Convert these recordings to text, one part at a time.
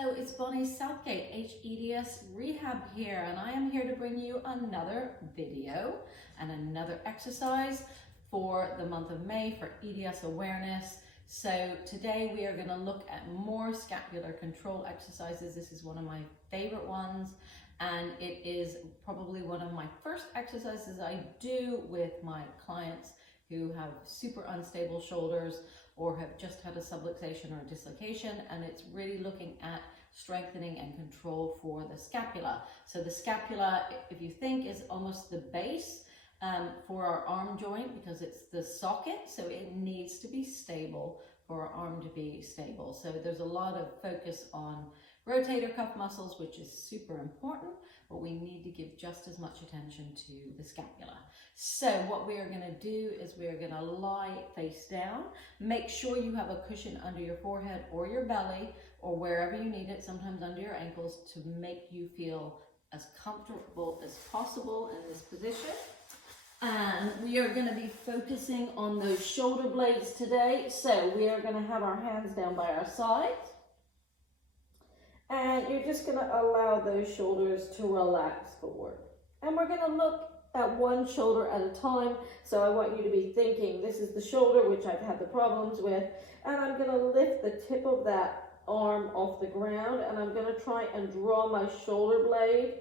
Hello, it's Bonnie Southgate, hEDSRehab here, and I am here to bring you another video and another exercise for the month of May for EDS awareness. So today we are going to look at more scapular control exercises. This is one of my favorite ones, and it is probably one of my first exercises I do with my clients who have super unstable shoulders or have just had a subluxation or a dislocation, and it's really looking at strengthening and control for the scapula. So the scapula, if you think, is almost the base for our arm joint because it's the socket, so it needs to be stable for our arm to be stable. So there's a lot of focus on rotator cuff muscles, which is super important, but we need to give just as much attention to the scapula. So what we are going to do is we are going to lie face down. Make sure you have a cushion under your forehead or your belly or wherever you need it, sometimes under your ankles, to make you feel as comfortable as possible in this position. And we are going to be focusing on those shoulder blades today. So we are going to have our hands down by our sides. And you're just going to allow those shoulders to relax forward. And we're going to look at one shoulder at a time. So I want you to be thinking, this is the shoulder which I've had the problems with, and I'm going to lift the tip of that arm off the ground, and I'm going to try and draw my shoulder blade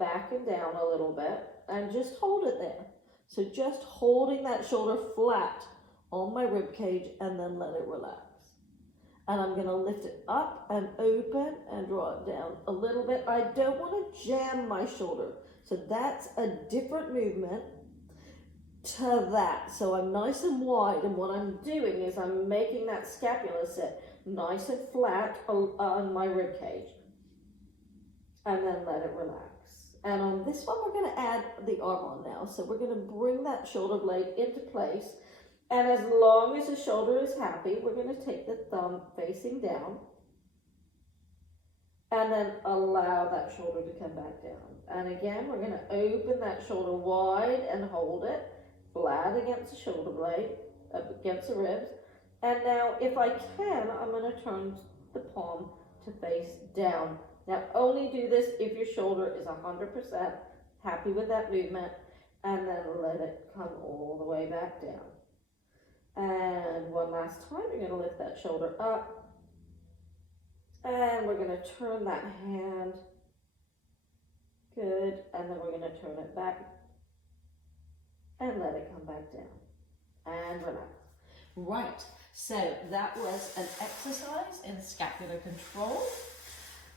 back and down a little bit, and just hold it there. So just holding that shoulder flat on my rib cage, and then let it relax. And I'm going to lift it up and open and draw it down a little bit. I don't want to jam my shoulder. So that's a different movement to that. So I'm nice and wide, and what I'm doing is I'm making that scapula sit nice and flat on my rib cage. And then let it relax. And on this one, we're going to add the arm on now. So we're going to bring that shoulder blade into place. And as long as the shoulder is happy, we're going to take the thumb facing down and then allow that shoulder to come back down. And again, we're going to open that shoulder wide and hold it flat against the shoulder blade, up against the ribs. And now, if I can, I'm going to turn the palm to face down. Now, only do this if your shoulder is 100% happy with that movement, and then let it come all the way back down. And one last time, you're going to lift that shoulder up. And we're going to turn that hand. Good. And then we're going to turn it back. And let it come back down. And relax. Right. So that was an exercise in scapular control.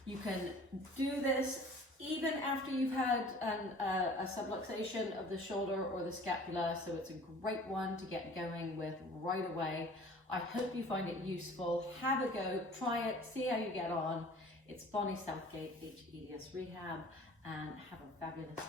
You can do this even after you've had a subluxation of the shoulder or the scapula, so it's a great one to get going with right away. I hope you find it useful. Have a go, try it, see how you get on. It's Bonnie Southgate, hEDSRehab, and have a fabulous day.